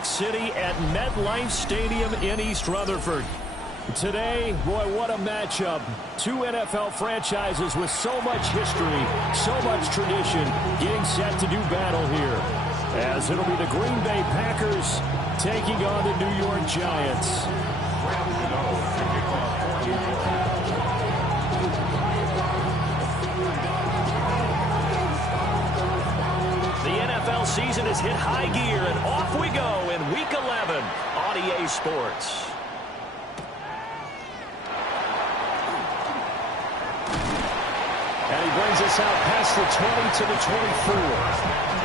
York City at MetLife Stadium in East Rutherford. Today, boy, what a matchup. Two NFL franchises with so much history, so much tradition, getting set to do battle here. As it'll be the Green Bay Packers taking on the New York Giants. The NFL season has hit high gear, and off we go in Week 11 on EA Sports. And he brings us out past the 20 to the 24.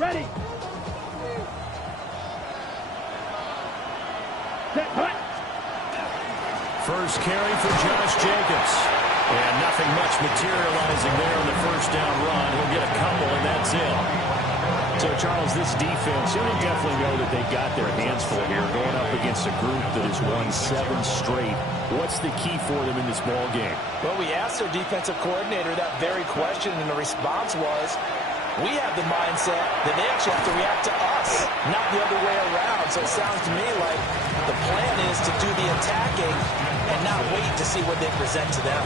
Ready. First carry for Josh Jacobs. And nothing much materializing there on the first down run. He'll get a couple, and that's it. So, Charles, this defense, they definitely know that they've got their hands full here, going up against a group that has won 7 straight. What's the key for them in this ball game? Well, we asked their defensive coordinator that very question, and the response was, we have the mindset that they actually have to react to us, not the other way around. So it sounds to me like the plan is to do the attacking and not wait to see what they present to them.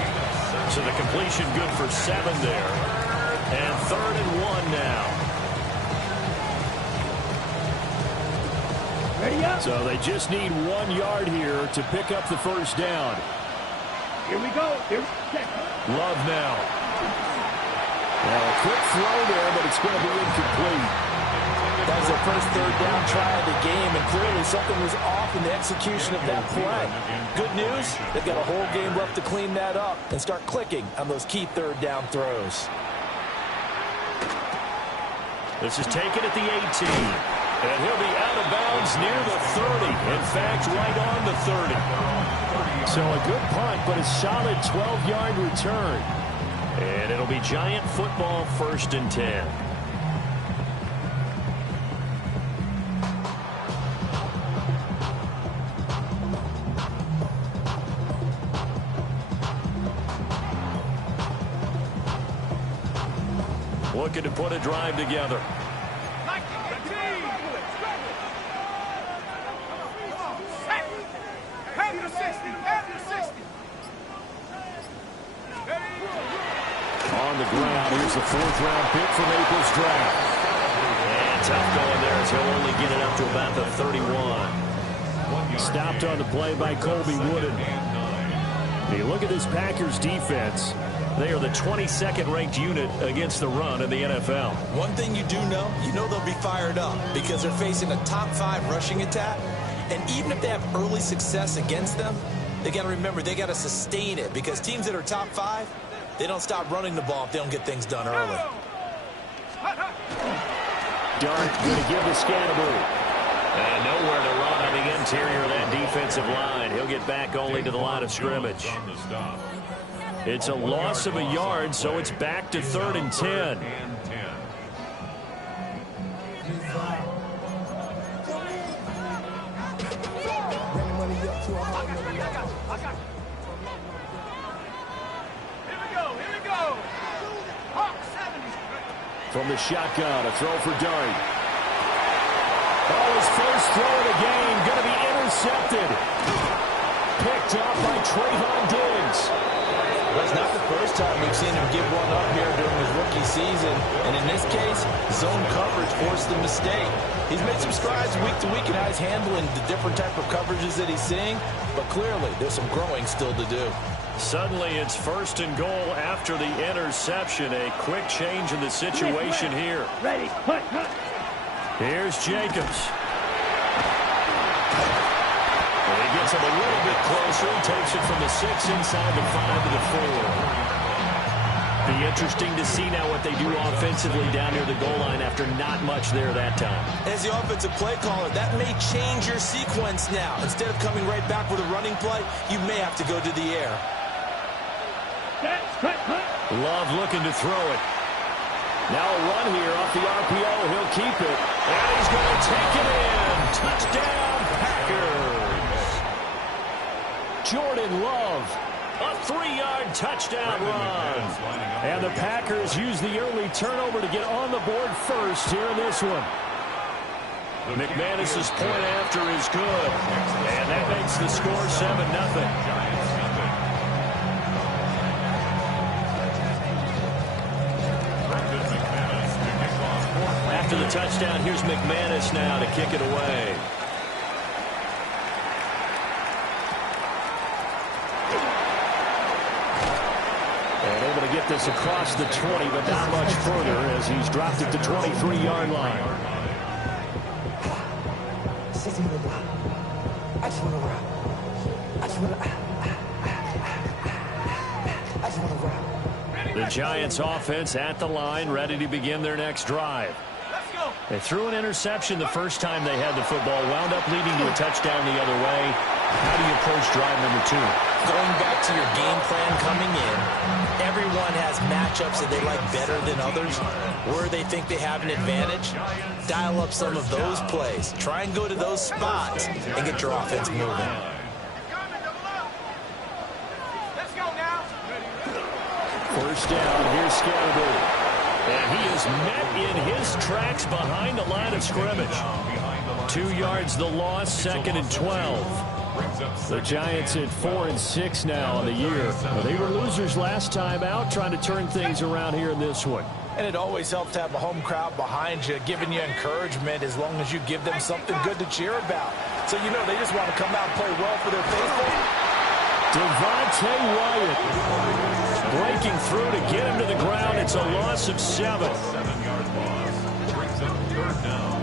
So the completion good for 7 there. And 3rd and 1 now. Ready up. So they just need 1 yard here to pick up the first down. Here we go. Love now. Well, a quick throw there, but it's going to be incomplete. That was their first 3rd down try of the game, and clearly something was off in the execution of that play. Good news, they've got a whole game left to clean that up and start clicking on those key 3rd down throws. This is taken at the 18. And he'll be out of bounds near the 30. In fact, right on the 30. So a good punt, but a solid 12-yard return. And it'll be Giant football, 1st and 10. Looking to put a drive together. On the ground, here's the 4th-round pick from April's draft. And tough going there as he'll only get it up to about the 31. Stopped on the play by Colby Wooden. Hey, look at this Packers defense. They are the 22nd ranked unit against the run in the NFL. One thing you do know, they'll be fired up because they're facing a top 5 rushing attack. And even if they have early success against them, they got to remember they got to sustain it because teams that are top 5, they don't stop running the ball if they don't get things done early. Dart going to give the Scannable. And nowhere to run on the interior of that defensive line. He'll get back only to the line of scrimmage. It's a loss of a yard, so it's back to 3rd and 10. From the shotgun, a throw for Dart. Oh, his first throw of the game, going to be intercepted. Picked up by Trayvon Diggs. Well, it's not the first time we've seen him give one up here during his rookie season. And in this case, zone coverage forced the mistake. He's made some strides week to week in how he's handling the different type of coverages that he's seeing. But clearly, there's some growing still to do. Suddenly, it's 1st and goal after the interception. A quick change in the situation here. Ready. Here's Jacobs. And he gets him a little bit closer. He takes it from the 6 inside the 5 to the 4. Be interesting to see now what they do offensively down near the goal line after not much there that time. As the offensive play caller, that may change your sequence now. Instead of coming right back with a running play, you may have to go to the air. Love looking to throw it. Now a run here off the RPO. He'll keep it. And he's going to take it in. Touchdown, Packers. Jordan Love. A 3-yard touchdown run. And the Packers use the early turnover to get on the board first here in this one. McManus's point after is good. And that makes the score 7-0. After the touchdown, here's McManus now to kick it away. And able to get this across the 20, but not much further as he's dropped it to 23-yard line. I just want to rock. The Giants offense at the line, ready to begin their next drive. They threw an interception the first time they had the football, wound up leading to a touchdown the other way. How do you approach drive number 2? Going back to your game plan coming in, everyone has matchups that they like better than others. Where they think they have an advantage, dial up some of those plays. Try and go to those spots and get your offense moving. First down, here's Scatterby. And he is met in his tracks behind the line of scrimmage. 2 yards the loss, 2nd and 12. The Giants at 4-6 now on the year. They were losers last time out, trying to turn things around here in this one. And it always helps to have a home crowd behind you, giving you encouragement as long as you give them something good to cheer about. So you know they just want to come out and play well for their faithful. Devontae Wyatt breaking through to get him to the ground. It's a loss of 7. 7-yard loss. Brings up 3rd down.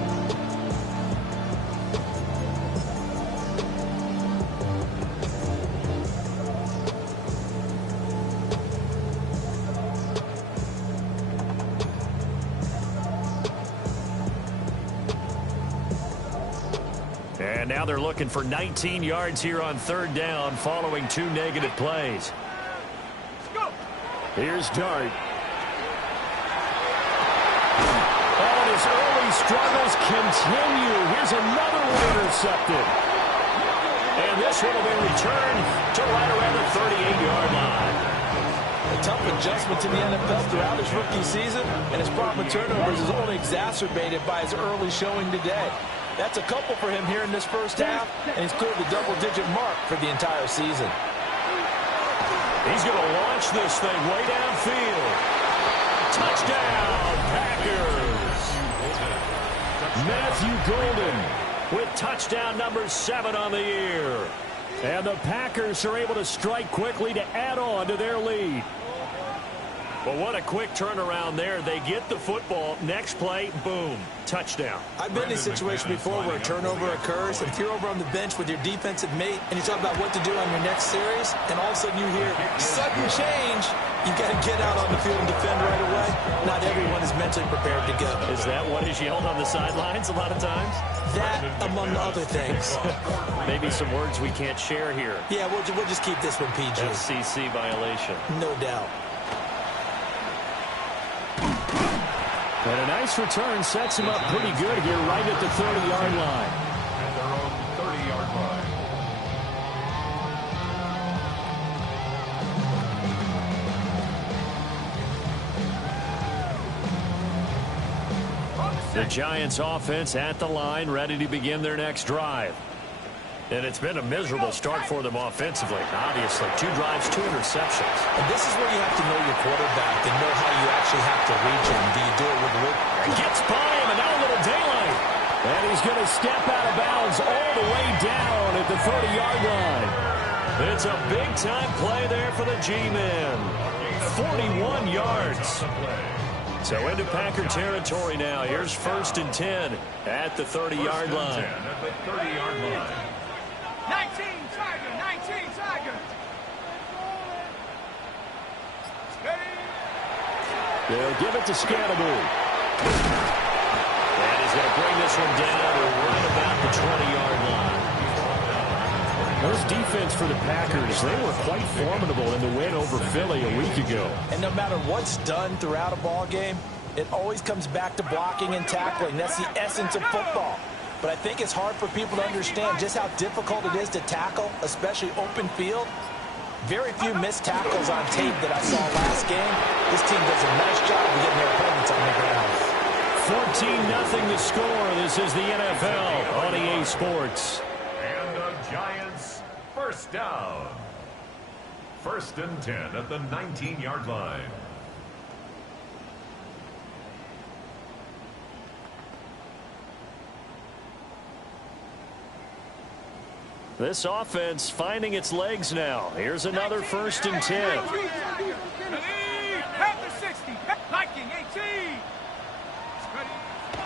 And now they're looking for 19 yards here on 3rd down following 2 negative plays. Here's Dart. And his early struggles continue. Here's another one intercepted. And this one will be returned to right around the 38-yard line. A tough adjustment to the NFL throughout his rookie season, and his problem with turnovers is only exacerbated by his early showing today. That's a couple for him here in this first half, and he's cleared the double-digit mark for the entire season. He's going to launch this thing way downfield. Touchdown, Packers. Matthew Golden with touchdown number 7 on the year. And the Packers are able to strike quickly to add on to their lead. Well, what a quick turnaround there. They get the football. Next play, boom, touchdown. I've been in a situation before where a turnover occurs, and if you're over on the bench with your defensive mate and you talk about what to do on your next series, and all of a sudden you hear sudden change, you got to get out on the field and defend right away. Not everyone is mentally prepared to go. Is that what is yelled on the sidelines a lot of times? That, among other things. Maybe some words we can't share here. Yeah, we'll just keep this one PG. FCC violation. No doubt. And a nice return sets him up pretty good here right at the 30-yard line. At their own 30-yard line. The Giants offense at the line, ready to begin their next drive. And it's been a miserable start for them offensively. Obviously, 2 drives, 2 interceptions. And this is where you have to know your quarterback and know how you actually have to reach him. Do you do it with rope? Gets by him, and now a little daylight. And he's going to step out of bounds all the way down at the 30-yard line. It's a big-time play there for the G-men. 41 yards. So into Packer territory now. Here's 1st and 10 at the 30-yard line. At the 30-yard line. 19 Tiger. They'll give it to Scatterby. And he's going to bring this one down to right about the 20-yard line. Those defense for the Packers, they were quite formidable in the win over Philly a week ago. And no matter what's done throughout a ball game, It always comes back to blocking and tackling. That's the essence of football. But I think it's hard for people to understand just how difficult it is to tackle, especially open field. Very few missed tackles on tape that I saw last game. This team does a nice job of getting their opponents on the ground. 14-0 the score. This is the NFL on EA Sports. And the Giants first down. 1st and 10 at the 19-yard line. This offense finding its legs now. Here's another 1st and 10. At the 60. Viking 18.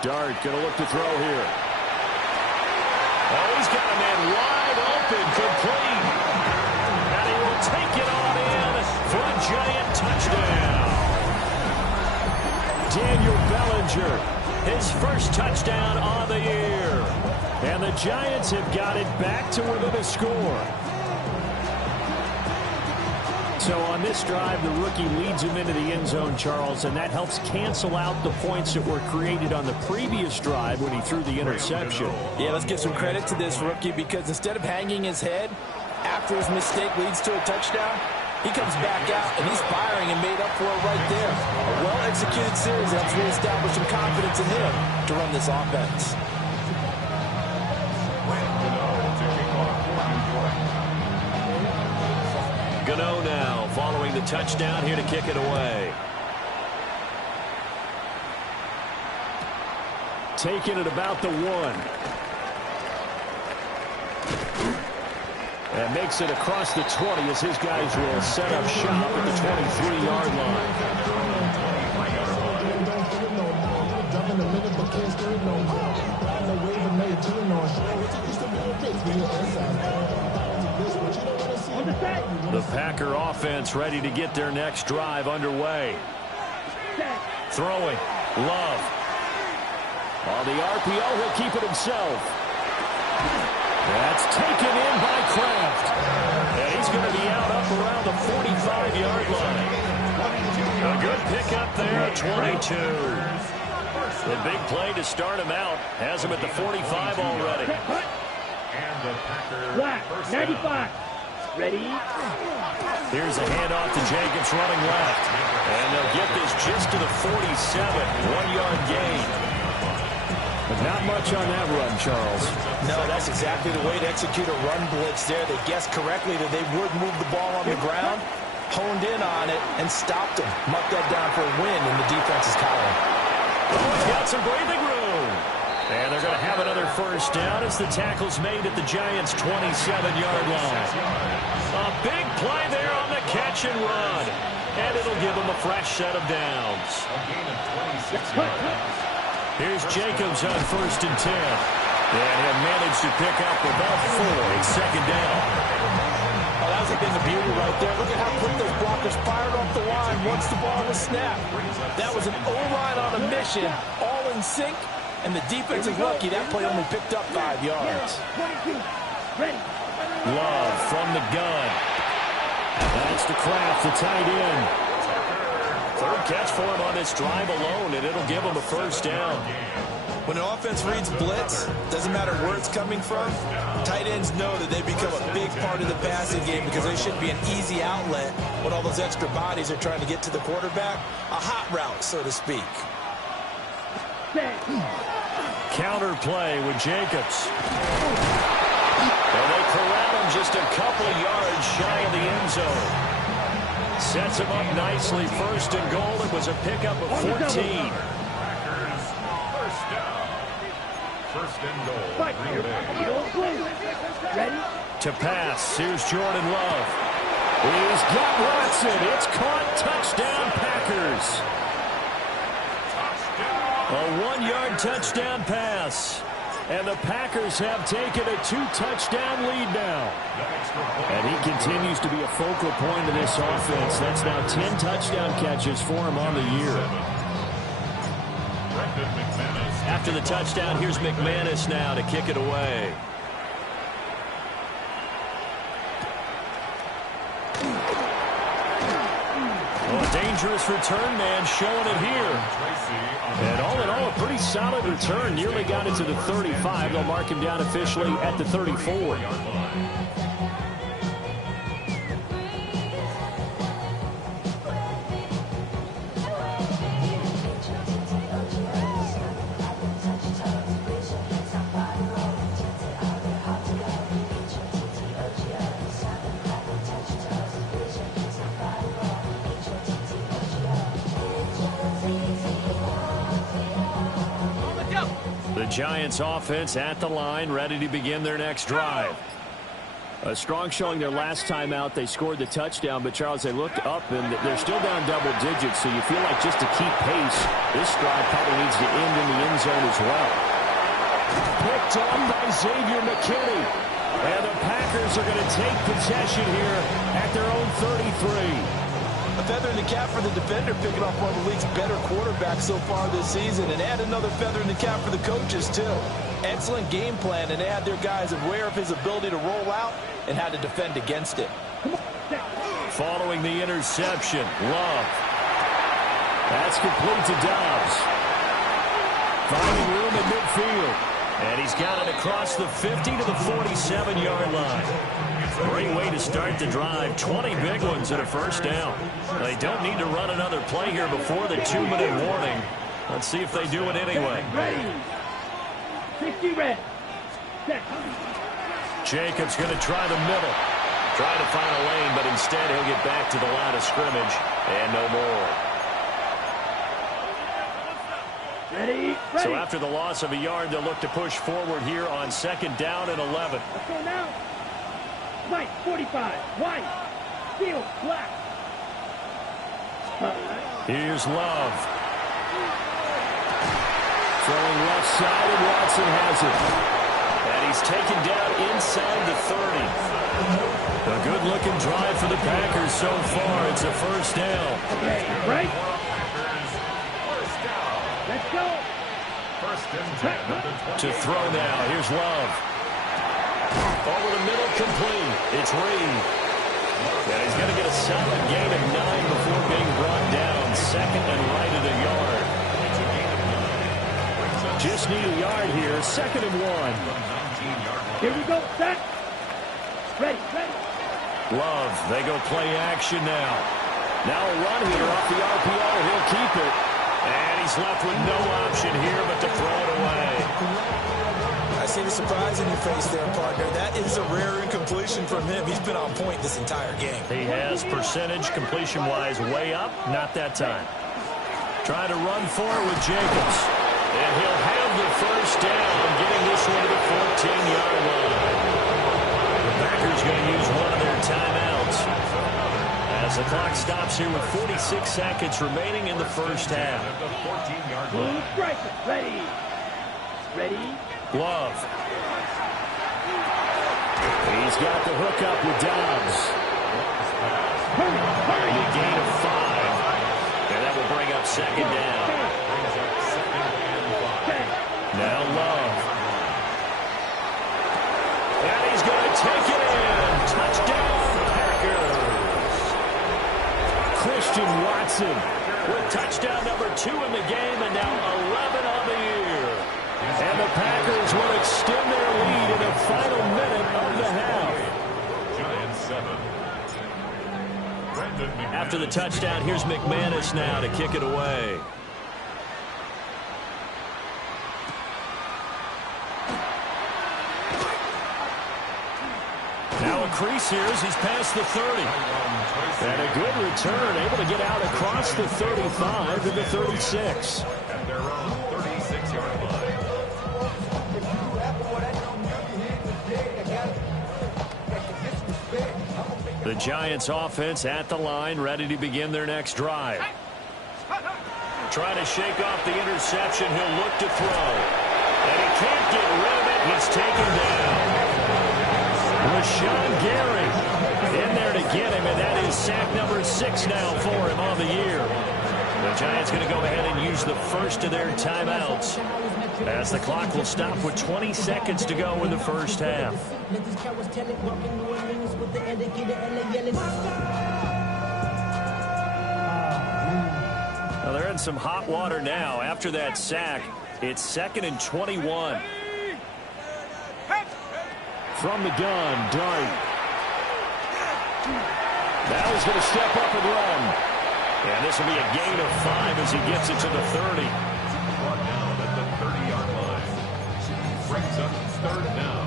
Dart going to look to throw here. Oh, he's got a man wide open, complete. And he will take it on in for a Giant touchdown. Daniel Bellinger, his first touchdown on the year. And the Giants have got it back to within a score. So on this drive, the rookie leads him into the end zone, Charles, and that helps cancel out the points that were created on the previous drive when he threw the interception. Yeah, let's give some credit to this rookie because instead of hanging his head after his mistake leads to a touchdown, he comes back out and he's firing and made up for it right there. A well-executed series helps reestablish some confidence in him to run this offense. Gano now following the touchdown here to kick it away. Taking it about the 1. And makes it across the 20 as his guys will set up shop at the 23-yard line. The Packer offense ready to get their next drive underway. Throwing. Love. On the RPO, he'll keep it himself. That's taken in by Kraft. And he's going to be out up around the 45-yard line. A good pickup there, 22. The big play to start him out. Has him at the 45 already. And the Packers Black, 95. Ready? Here's a handoff to Jacobs running left. And they'll get this just to the 47. 1-yard gain. But not much on that run, Charles. No, that's exactly the way to execute a run blitz there. They guessed correctly that they would move the ball on the ground, honed in on it, and stopped them. Marked that down for a win in the defense's column. Oh, he's got some breathing room. And they're going to have another first down as the tackle's made at the Giants' 27-yard line. A big play there on the catch and run. And it'll give them a fresh set of downs. A gain of 26 yards. Here's Jacobs on 1st and 10. And he'll manage to pick up about 4. It's 2nd down. Oh, that was a thing of beauty right there. Look at how quick those blockers fired off the line once the ball was snapped. That was an O-line on a mission, all in sync, and the defense is lucky that play only picked up 5 yards. Love from the gun. That's to Kraft, the tight end. 3rd catch for him on this drive alone, and it'll give him a first down. When an offense reads blitz, doesn't matter where it's coming from, tight ends know that they become a big part of the passing game because they should be an easy outlet when all those extra bodies are trying to get to the quarterback. A hot route, so to speak. Counter play with Jacobs. And they corral him just a couple yards shy of the end zone. Sets him up nicely. 1st and goal. It was a pickup of 14. Packers first down. 1st and goal. Ready? To pass. Here's Jordan Love. He's got Watson. It's caught. Touchdown, Packers. A 1-yard touchdown pass. And the Packers have taken a 2-touchdown lead now. And he continues to be a focal point of this offense. That's now 10 touchdown catches for him on the year. After the touchdown, here's McManus now to kick it away. Oh, Dangerous return man showing it here. And all in all, a pretty solid return. Nearly got it to the 35. They'll mark him down officially at the 34. The Giants offense at the line, ready to begin their next drive. A strong showing their last time out. They scored the touchdown, but Charles, they looked up and they're still down double digits, so you feel like just to keep pace, this drive probably needs to end in the end zone as well. Picked off by Xavier McKinney. And the Packers are going to take possession here at their own 33. A feather in the cap for the defender, picking off one of the league's better quarterbacks so far this season, and add another feather in the cap for the coaches, too. Excellent game plan, and they had their guys aware of his ability to roll out and how to defend against it. Following the interception, Love. That's complete to Dobbs. Finding room in midfield. And he's got it across the 50 to the 47-yard line. Great way to start the drive. 20 big ones and a first down. They don't need to run another play here before the 2-minute warning. Let's see if they do it anyway. Ready. 60 red. Set. Jacobs going to try the middle. Trying to find a lane, but instead he'll get back to the line of scrimmage. And no more. Ready. So after the loss of a yard, they'll look to push forward here on 2nd down and 11. Let's go now. White, 45. White. Field, black. Here's Love. Throwing left side, and Watson has it. And he's taken down inside the 30. A good-looking drive for the Packers so far. It's a first down. Okay, right. Let's go. First and 10 at the 20. To throw now. Here's Love. Over the middle, complete. It's Reed. And he's going to get a solid gain of 9 before being brought down. 2nd and right at a yard. Just need a yard here. 2nd and 1. Here we go. Set. Ready, ready. Love. They go play action now. Now a run here off the RPO. He'll keep it. And he's left with no option here but to throw it away. I see the surprise in your face there, partner. That is a rare incompletion from him. He's been on point this entire game. He has percentage completion-wise way up. Not that time. Trying to run for it with Jacobs. And he'll have the first down, getting this one to the 14-yard line. The Packers going to use one of their timeouts as the clock stops here with 46 seconds remaining in the first half. Ready. Ready. Love. He's got the hook up with Dobbs. Hurry. A gain of 5. And that will bring up 2nd down. Now Love. And he's going to take it in. Touchdown, Packers. Christian Watson with touchdown number 2 in the game and now 11 on the year. And the Packers will extend their lead in the final minute of the half. Giants 7. After the touchdown, here's McManus now to kick it away. Now a crease here as he's past the 30. And a good return, able to get out across the 35 to the 36. At their own 36-yard line. The Giants offense at the line, ready to begin their next drive. Trying to shake off the interception, he'll look to throw. And he can't get rid of it, he's taken down. Rashawn Gary in there to get him, and that is sack number 6 now for him on the year. The Giants going to go ahead and use the first of their timeouts as the clock will stop with 20 seconds to go in the first half. in some hot water now after that sack. It's 2nd and 21. From the gun, Dart. Now he's going to step up and run. And this will be a gain of 5 as he gets it to the 30. Brought down at the 30-yard line. Brings up 3rd down.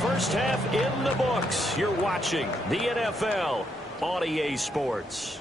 First half in the books. You're watching the NFL on EA Sports.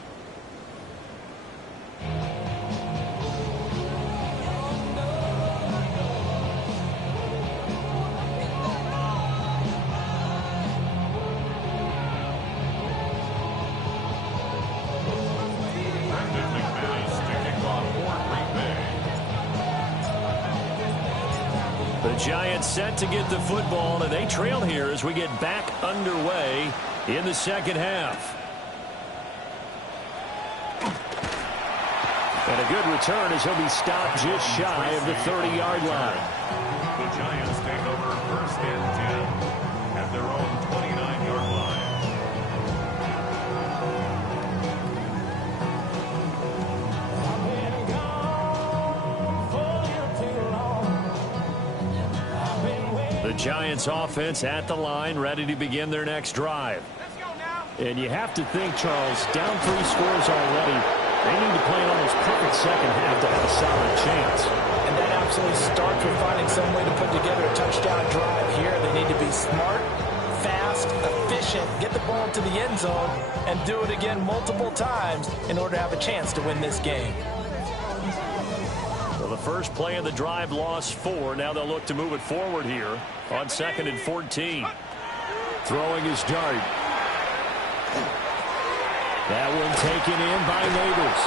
The Giants set to get the football, and they trail here as we get back underway in the second half. And a good return as he'll be stopped just shy of the 30-yard line. The Giants take over 1st and 10 at their own 29-yard line. The Giants offense at the line, ready to begin their next drive. Let's go now. And you have to think, Charles, down 3 scores already. They need to play an almost perfect second half to have a solid chance. And that absolutely starts with finding some way to put together a touchdown drive here. They need to be smart, fast, efficient, get the ball to the end zone, and do it again multiple times in order to have a chance to win this game. Well, the first play of the drive lost 4. Now they'll look to move it forward here on 2nd and 14. Throwing his Dart. That one taken in by Neighbors.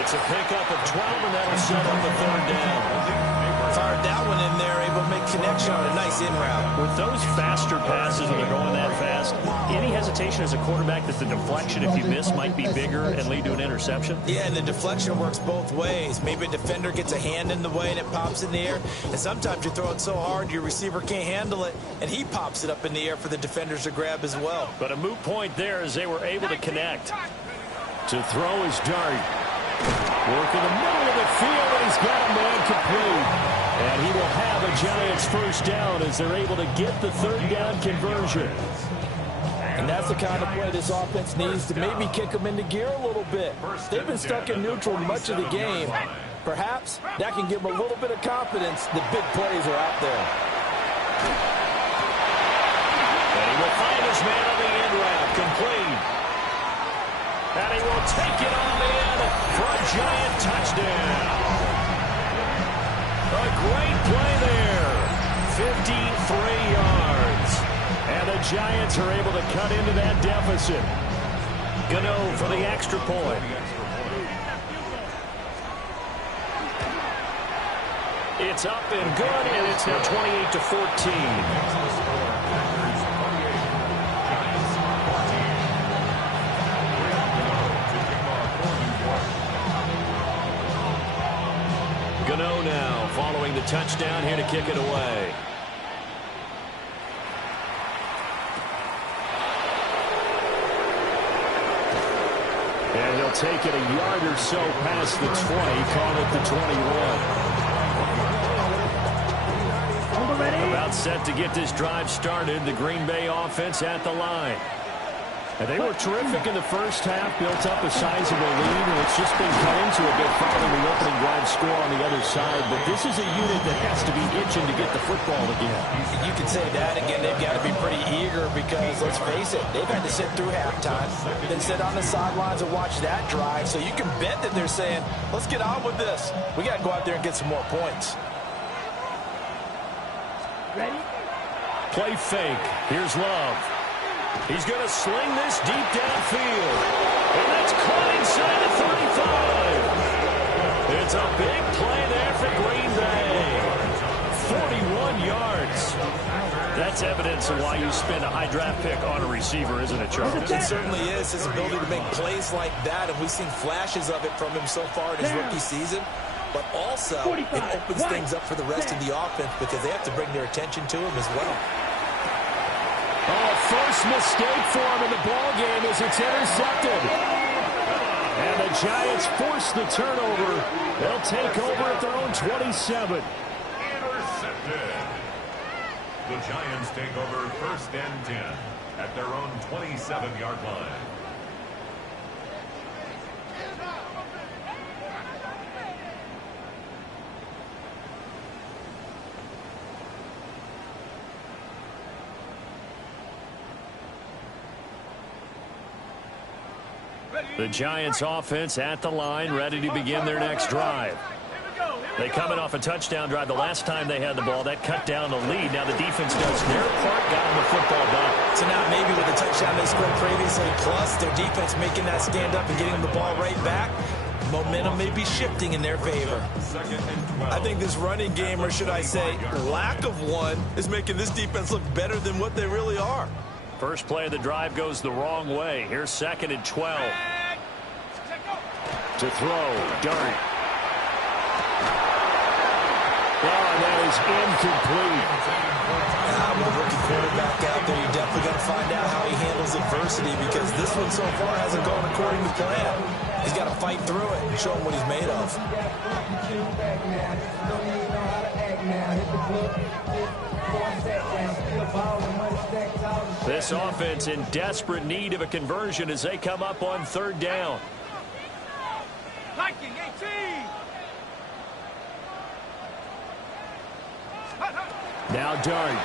It's a pickup of 12, and that'll set up the 3rd down. Fired that one in there, able to make connection on a nice in route. With those faster passes when they're going that fast, any hesitation as a quarterback that the deflection, if you miss, might be bigger and lead to an interception? Yeah, and the deflection works both ways. Maybe a defender gets a hand in the way and it pops in the air. And sometimes you throw it so hard your receiver can't handle it, and he pops it up in the air for the defenders to grab as well. But a moot point there as they were able to connect. To throw his Dart. Work in the middle of the field, and he's got a man complete. And he will have a Giants first down as they're able to get the 3rd down conversion. And that's the kind of play this offense needs to maybe kick them into gear a little bit. They've been stuck in neutral much of the game. Perhaps that can give them a little bit of confidence that big plays are out there. And he will find his man on the end route, complete. And he will take it on in for a Giant touchdown. A great play there. 53 yards. And the Giants are able to cut into that deficit. Gano for the extra point. It's up and good, and it's now 28-14. Gano now following the touchdown here to kick it away. And he'll take it a yard or so past the 20, call it the 21. About set to get this drive started, the Green Bay offense at the line. And they were terrific in the first half, built up a sizable lead, and it's just been cut into a bit following the opening drive score on the other side. But this is a unit that has to be itching to get the football again. You can say that. Again, they've got to be pretty eager because, let's face it, they've had to sit through halftime, then sit on the sidelines and watch that drive. So you can bet that they're saying, let's get on with this. We got to go out there and get some more points. Ready? Play fake. Here's Love. He's going to sling this deep downfield. And that's caught inside the 35. It's a big play there for Green Bay. 41 yards. That's evidence of why you spend a high draft pick on a receiver, isn't it, Charles? It certainly is. His ability to make plays like that, and we've seen flashes of it from him so far in his rookie season. But also, it opens things up for the rest of the offense because they have to bring their attention to him as well. Oh, first mistake for him in the ballgame as it's intercepted. And the Giants force the turnover. They'll take over at their own 27. Intercepted. The Giants take over 1st and 10 at their own 27-yard line. The Giants offense at the line, ready to begin their next drive. They coming off a touchdown drive the last time they had the ball. That cut down the lead. Now the defense does their part, got them the football back. So now maybe with the touchdown they scored previously, plus their defense making that stand up and getting them the ball right back, momentum may be shifting in their favor. I think this running game, or should I say lack of one, is making this defense look better than what they really are. First play of the drive goes the wrong way. Here's 2nd and 12. To throw, Dart. And that is incomplete. With a rookie quarterback out there, you're definitely going to find out how he handles adversity, because this one so far hasn't gone according to plan. He's got to fight through it and show him what he's made of. This offense in desperate need of a conversion as they come up on 3rd down. Liking 18. Now Dart.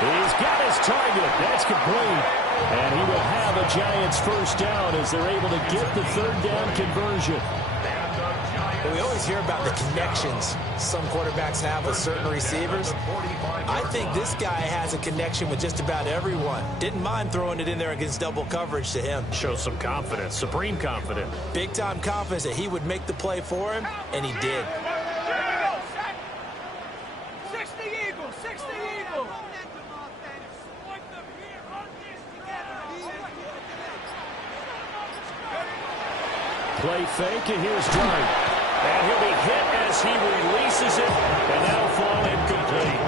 He's got his target. That's complete. And he will have a Giants first down as they're able to get the 3rd down conversion. We always hear about the connections some quarterbacks have with certain receivers. I think this guy has a connection with just about everyone. Didn't mind throwing it in there against double coverage to him. Shows some confidence, supreme confidence. Big-time confidence that he would make the play for him, and he did. 60 Eagles, 60 Eagles. Play fake, and here's Dart. And he'll be hit as he releases it, and that'll fall incomplete.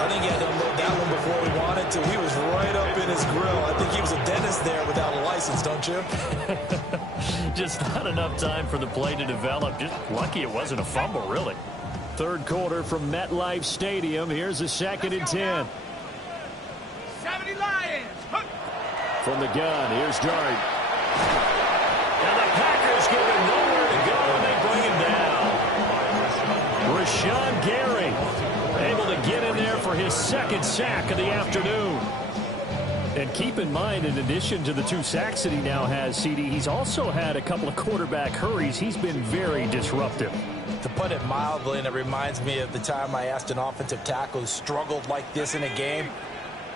I think he had to unload that one before we wanted to. He was right up in his grill. I think he was a dentist there without a license, don't you? Just not enough time for the play to develop. Just lucky it wasn't a fumble, really. 3rd quarter from MetLife Stadium. Here's a 2nd and 10. 70 Lions. From the gun, here's Dart. And the Packers give him nowhere to go, and they bring him down. Rashawn Gary able to get in there for his 2nd sack of the afternoon. And keep in mind, in addition to the 2 sacks that he now has, CD, he's also had a couple of quarterback hurries. He's been very disruptive. To put it mildly, and it reminds me of the time I asked an offensive tackle who struggled like this in a game.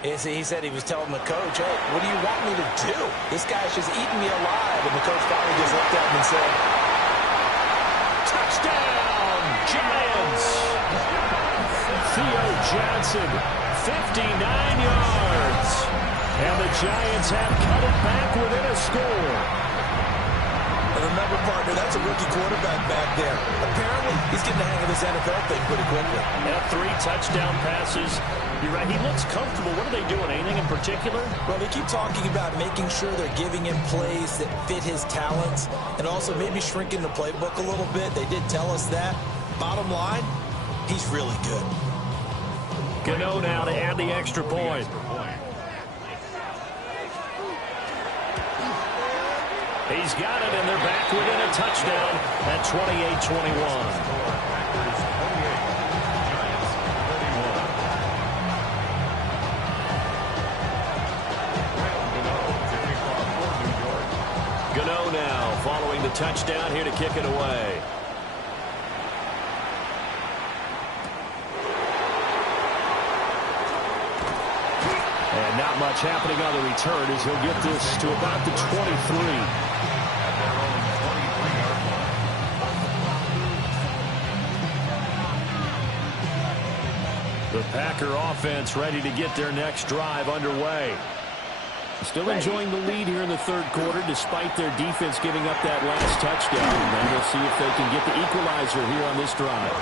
He said he was telling the coach, hey, what do you want me to do? This guy's just eating me alive. And the coach finally just looked at him and said, touchdown, Giants! Theo Johnson, 59 yards. And the Giants have cut it back within a score. And remember, partner, that's a rookie quarterback back there. Apparently, he's getting the hang of this NFL thing pretty quickly. Yeah, 3 touchdown passes. You're right, he looks comfortable. What are they doing? Anything in particular? Well, they keep talking about making sure they're giving him plays that fit his talents and also maybe shrinking the playbook a little bit. They did tell us that. Bottom line, he's really good. Gano now to add the extra point. He's got it, and they're back within a touchdown at 28-21. Gano now following the touchdown here to kick it away. And not much happening on the return as he'll get this to about the 23. The Packer offense ready to get their next drive underway. Still enjoying the lead here in the 3rd quarter despite their defense giving up that last touchdown. And then we'll see if they can get the equalizer here on this drive.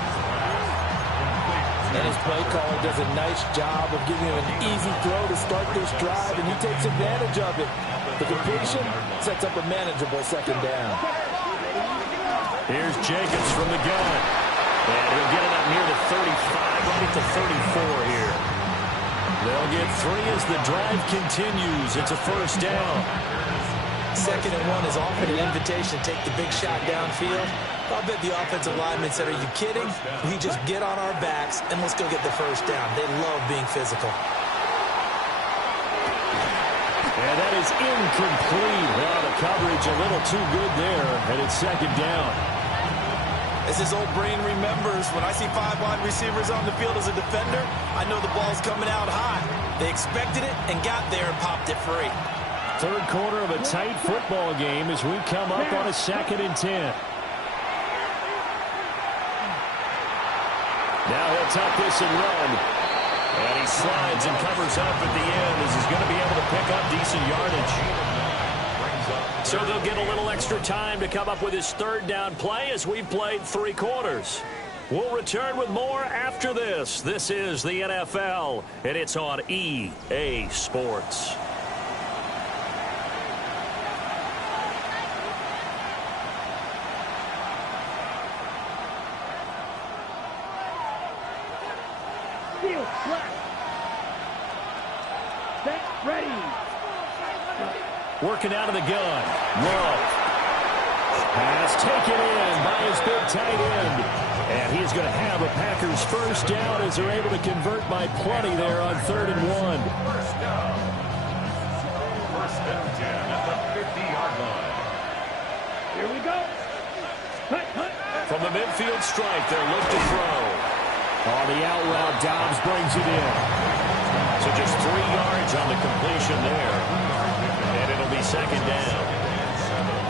And his play caller does a nice job of giving him an easy throw to start this drive, and he takes advantage of it. The completion sets up a manageable second down. Here's Jacobs from the gun. And he'll get it up near the 35, right at the 34 here. They'll get 3 as the drive continues. It's a first down. 2nd and 1 is often an invitation to take the big shot downfield. I'll bet the offensive linemen said, are you kidding? We just get on our backs and let's go get the first down. They love being physical. And that is incomplete. Well, the coverage a little too good there, and it's 2nd down. As his old brain remembers, when I see 5 wide receivers on the field as a defender, I know the ball's coming out high. They expected it and got there and popped it free. 3rd quarter of a tight football game as we come up on a 2nd and 10. Now he'll tuck this and run. And he slides and covers up at the end as he's going to be able to pick up decent yardage. So they'll get a little extra time to come up with his 3rd down play as we've played 3 quarters. We'll return with more after this. This is the NFL, and it's on EA Sports. Field, flat. Set, ready. Working out of the gun. Love. Pass taken in by his big tight end. And he's going to have a Packers first down as they're able to convert by plenty there on 3rd and 1. First down. 1st and 10 at the 50-yard line. Here we go. Hut, hut. From the midfield stripe, they'll look to throw. On the out route, Dobbs brings it in. So just 3 yards on the completion there. And it'll be 2nd down.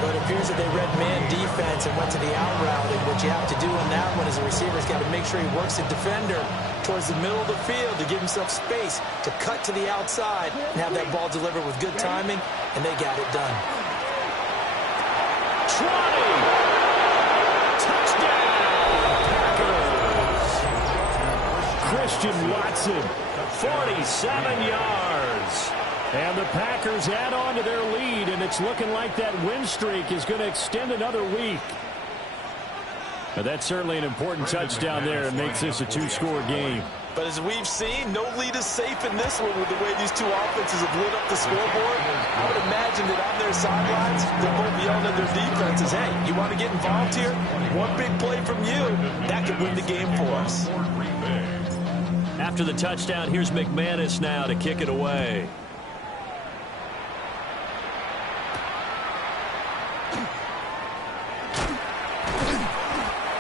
But it appears that they read man defense and went to the out route. And what you have to do on that one is the receiver's got to make sure he works the defender towards the middle of the field to give himself space to cut to the outside and have that ball delivered with good timing, and they got it done. 20! Touchdown! Packers! Christian Watson, 47 yards. And the Packers add on to their lead, and it's looking like that win streak is going to extend another week. But that's certainly an important touchdown there and makes this a 2-score game. But as we've seen, no lead is safe in this one with the way these 2 offenses have lit up the scoreboard. I would imagine that on their sidelines, they're both yelling at their defenses, hey, you want to get involved here? One big play from you, that could win the game for us. After the touchdown, here's McManus now to kick it away.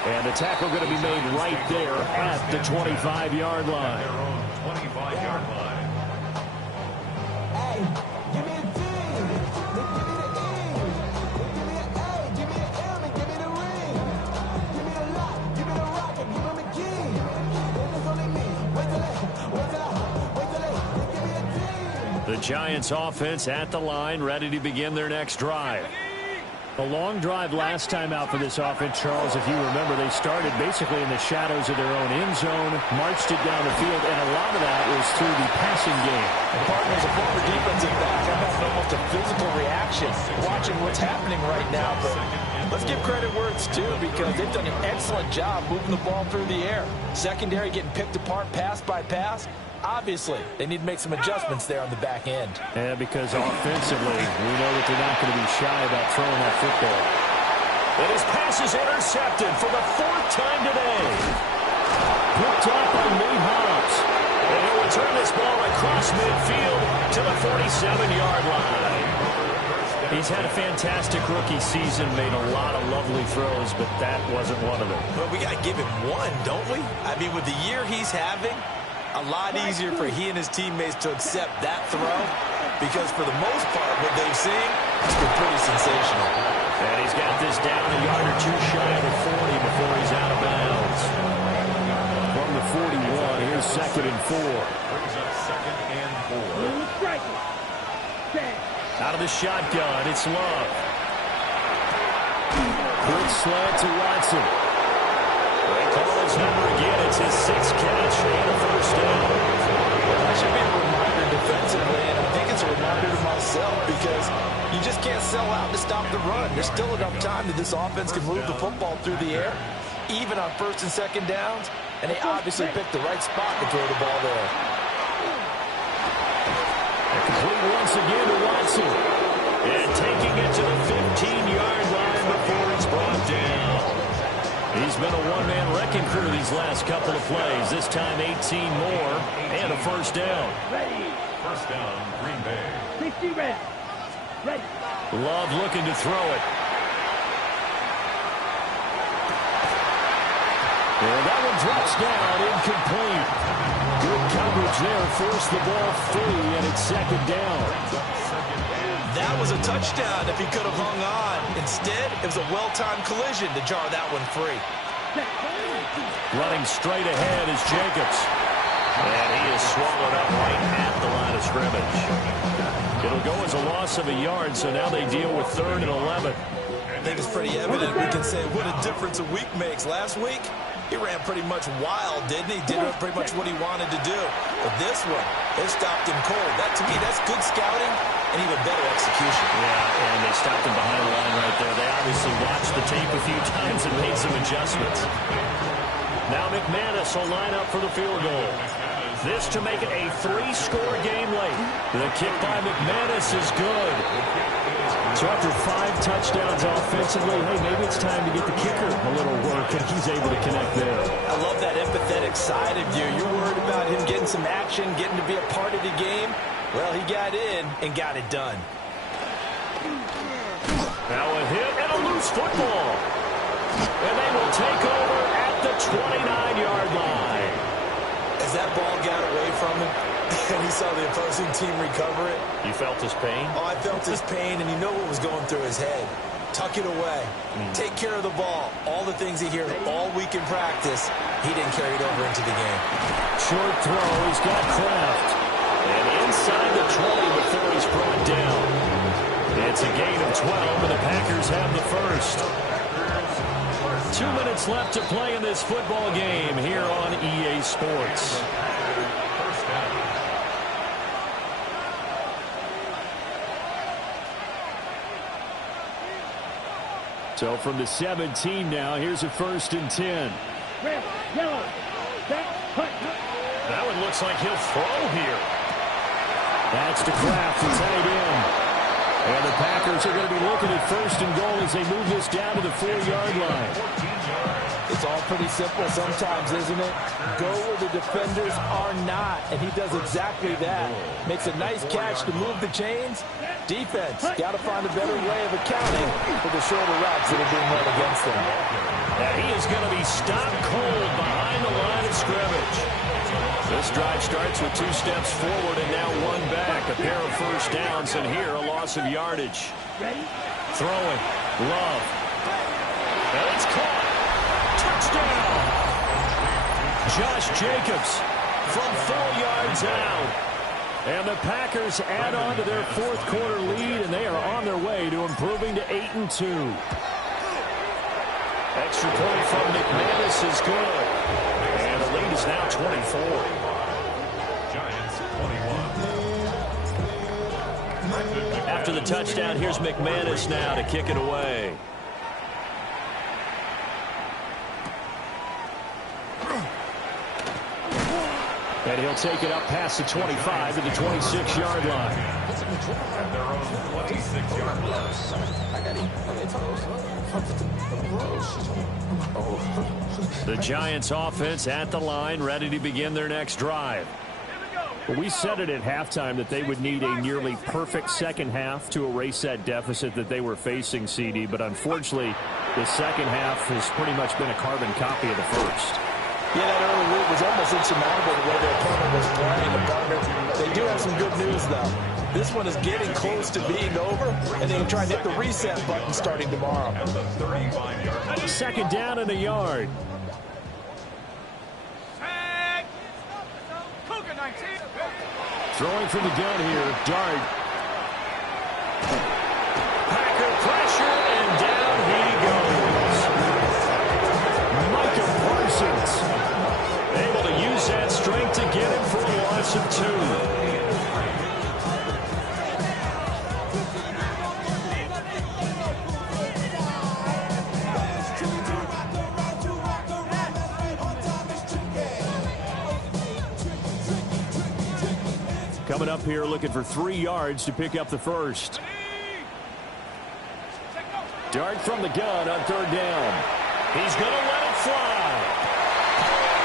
And the tackle going to be made right there at the 25-yard line. Their own 25-yard line. Hey, give me a D. Give me the E. Give me an A. Give me an M. And give me the ring. Give me the lock. Give me the rocket. Give me the key. It's only me. Wait till give me a D. The Giants offense at the line, ready to begin their next drive. A long drive last time out for this offense, Charles. If you remember, they started basically in the shadows of their own end zone, marched it down the field, and a lot of that was through the passing game. And partner, as a former defensive back, I'm having almost a physical reaction watching what's happening right now. But let's give credit where it's due, because they've done an excellent job moving the ball through the air. Secondary getting picked apart pass by pass. Obviously, they need to make some adjustments there on the back end. Yeah, because offensively, we know that they're not going to be shy about throwing that football. And his pass is intercepted for the 4th time today. Picked up by Nate Hobbs. And he'll return this ball across midfield to the 47-yard line. He's had a fantastic rookie season, made a lot of lovely throws, but that wasn't one of them. But we got to give him one, don't we? I mean, with the year he's having, a lot easier for he and his teammates to accept that throw, because for the most part, what they've seen, it's been pretty sensational. And he's got this down a yard or 2 shy of the 40 before he's out of bounds. From the 41, here's 2nd and 4. Brings up 2nd and 4. Out of the shotgun, it's Love. Quick slant to Watson. They call his number again. It's his 6th catch and a first down. Well, that should be a reminder defensively, and I think it's a reminder to myself because you just can't sell out to stop the run. There's still enough time that this offense can move the football through the air, even on 1st and 2nd downs, and they obviously picked the right spot to throw the ball there. Complete once again to Watson. And taking it to the 15-yard line before it's brought down. He's been a one-man wrecking crew these last couple of plays. This time 18 more and a first down. Ready. First down, Green Bay. 60 ready. Ready. Love looking to throw it. And that one drops down, incomplete. Good coverage there, forced the ball free, and it's 2nd down. That was a touchdown if he could have hung on. Instead, it was a well-timed collision to jar that one free. Running straight ahead is Jacobs. And he is swallowed up right at the line of scrimmage. It'll go as a loss of a yard, so now they deal with 3rd and 11. I think it's pretty evident. We can say what a difference a week makes. Last week, he ran pretty much wild, didn't he? Did pretty much what he wanted to do. But this one, they stopped him cold. That, to me, that's good scouting and even better execution. Yeah, and they stopped him behind the line right there. They obviously watched the tape a few times and made some adjustments. Now McManus will line up for the field goal. This to make it a 3-score game late. The kick by McManus is good. So after 5 touchdowns offensively, hey, maybe it's time to get the kicker a little work, and he's able to connect there. I love that empathetic side of you. You're worried about him getting some action, getting to be a part of the game. Well, he got in and got it done. Now a hit and a loose football. And they will take over at the 29-yard line. As that ball got away from him, and he saw the opposing team recover it. You felt his pain? Oh, I felt his pain, and you know what was going through his head. Tuck it away. Take care of the ball. All the things he hears all week in practice, he didn't carry it over into the game. Short throw. He's got Kraft. And inside the 20 before he's brought down. It's a gain of 12, and the Packers have the first. 2 minutes left to play in this football game here on EA Sports. So from the 17 now, here's a 1st and 10. Red, yellow, back, hut. That one looks like he'll throw here. That's to Kraft, the tight end. And the Packers are going to be looking at 1st and goal as they move this down to the 4-yard line. It's all pretty simple sometimes, isn't it? Go where the defenders are not, and he does exactly that. Makes a nice catch to move the chains. Defense, got to find a better way of accounting for the shorter routes that are being run against them. And he is going to be stopped cold behind the line of scrimmage. This drive starts with 2 steps forward and now 1 back. A pair of first downs, and here a loss of yardage. Throwing. Love. And it's caught. Touchdown. Josh Jacobs from 4 yards out. And the Packers add on to their 4th quarter lead, and they are on their way to improving to 8-2. Extra point from McManus is good. And the lead is now 24. Giants 21. After the touchdown, here's McManus now to kick it away. And he'll take it up past the 25 to the 26-yard line. At their own 26-yard line. The Giants offense at the line, ready to begin their next drive. We said it at halftime that they would need a nearly perfect second half to erase that deficit that they were facing, CD. But unfortunately, the second half has pretty much been a carbon copy of the first. Yeah, that early lead was almost insurmountable the way their opponent was playing. They do have some good news, though. This one is getting close to being over, and they can try and hit the reset button starting tomorrow. At the 35-yard line. Second down and a yard. Tag. Cougar 19. Throwing from the gun here, Dart. Packer pressure, and down he goes. Micah coming up here looking for 3 yards to pick up the first. Dart from the gun on 3rd down. He's going to let it fly.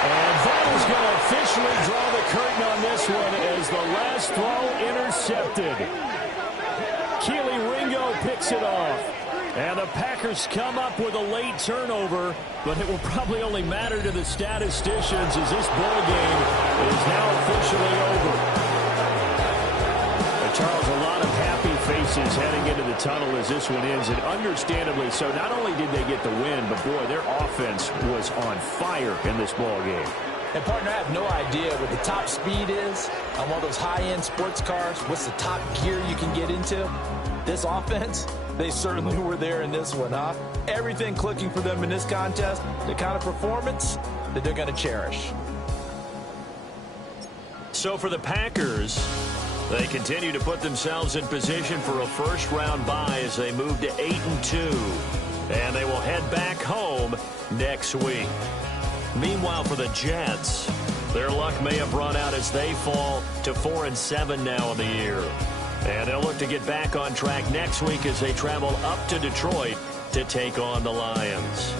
And that is going to officially draw the curtain on this one as the last throw intercepted. Keely Ringo picks it off. And the Packers come up with a late turnover, but it will probably only matter to the statisticians as this ball game is now officially over. Charles, a lot of happy faces heading into the tunnel as this one ends, and understandably so. Not only did they get the win, but boy, their offense was on fire in this ball game. And, partner, I have no idea what the top speed is on one of those high-end sports cars. What's the top gear you can get into? This offense, they certainly were there in this one, huh? Everything clicking for them in this contest, the kind of performance that they're going to cherish. So for the Packers, they continue to put themselves in position for a first-round bye as they move to 8-2. And they will head back home next week. Meanwhile, for the Jets, their luck may have run out as they fall to 4-7 now in the year. And they'll look to get back on track next week as they travel up to Detroit to take on the Lions.